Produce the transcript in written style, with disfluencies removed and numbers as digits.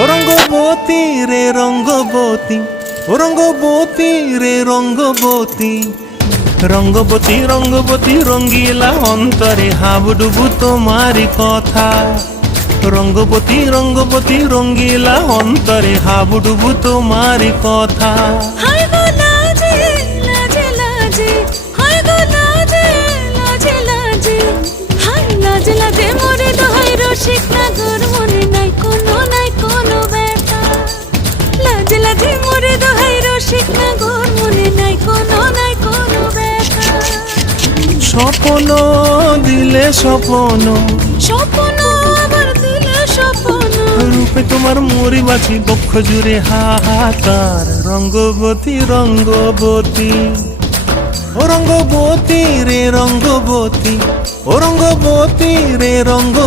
ও রঙ্গবতী রে রঙ্গবতী, ও রঙ্গবতী রে রঙ্গবতী, রঙ্গবতী রঙ্গবতী রঙ্গিলা অন্তরে হাবুডুবু তোমারি কথা। রঙ্গবতী রঙ্গবতী রঙ্গিলা অন্তরে হাবুডুবু তোমারি কথা। হায় গো লাজে লাজে লাজে, হায় গো লাজে লাজে লাজে, হায় লাজে লাজে মোরে দোহাই রসিক নাগর মনে নাই কোনো ব্যথা। লাজে লাজে মোরে দোহাই রসিক নাগর মনে নাই কোনো ব্যথা। স্বপ্ন দিলে স্বপ্ন, স্বপ্ন আবার দিলে স্বপ্ন, রূপে তোমার মরি বাছি বক্ষ জুড়ে হাহাকার। রঙ্গবতী রঙ্গবতী, ও রঙ্গবতী রে রঙ্গবতী, ও রঙ্গবতী রে রঙ্গ